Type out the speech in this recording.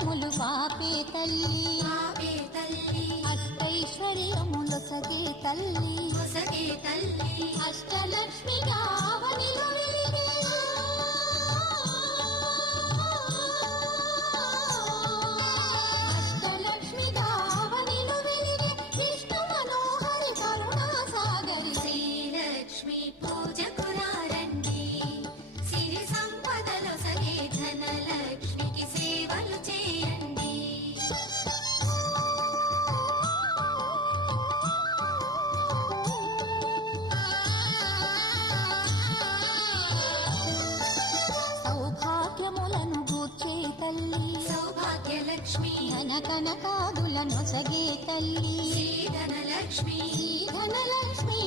కష్టములు పాపే తల్లి అష్టైశ్వర్యములొసగే తల్లి అష్టలక్ష్మిగా అవనిలో వెలిగే అష్టలక్ష్మిగా అవనిలో వెలిగే విష్ణు మనోహరి కరుణా సాగరి శ్రీలక్ష్మి పూజకురారండి సిరి సంపదలొసగే ధనలక్ష్మికి సేవలు చేయండి. సౌభాగ్యములను గూర్చే తల్లి సౌభాగ్యలక్ష్మి ధనకనకాదులను సగే తల్లి శ్రీ ధనలక్ష్మి ధనలక్ష్మి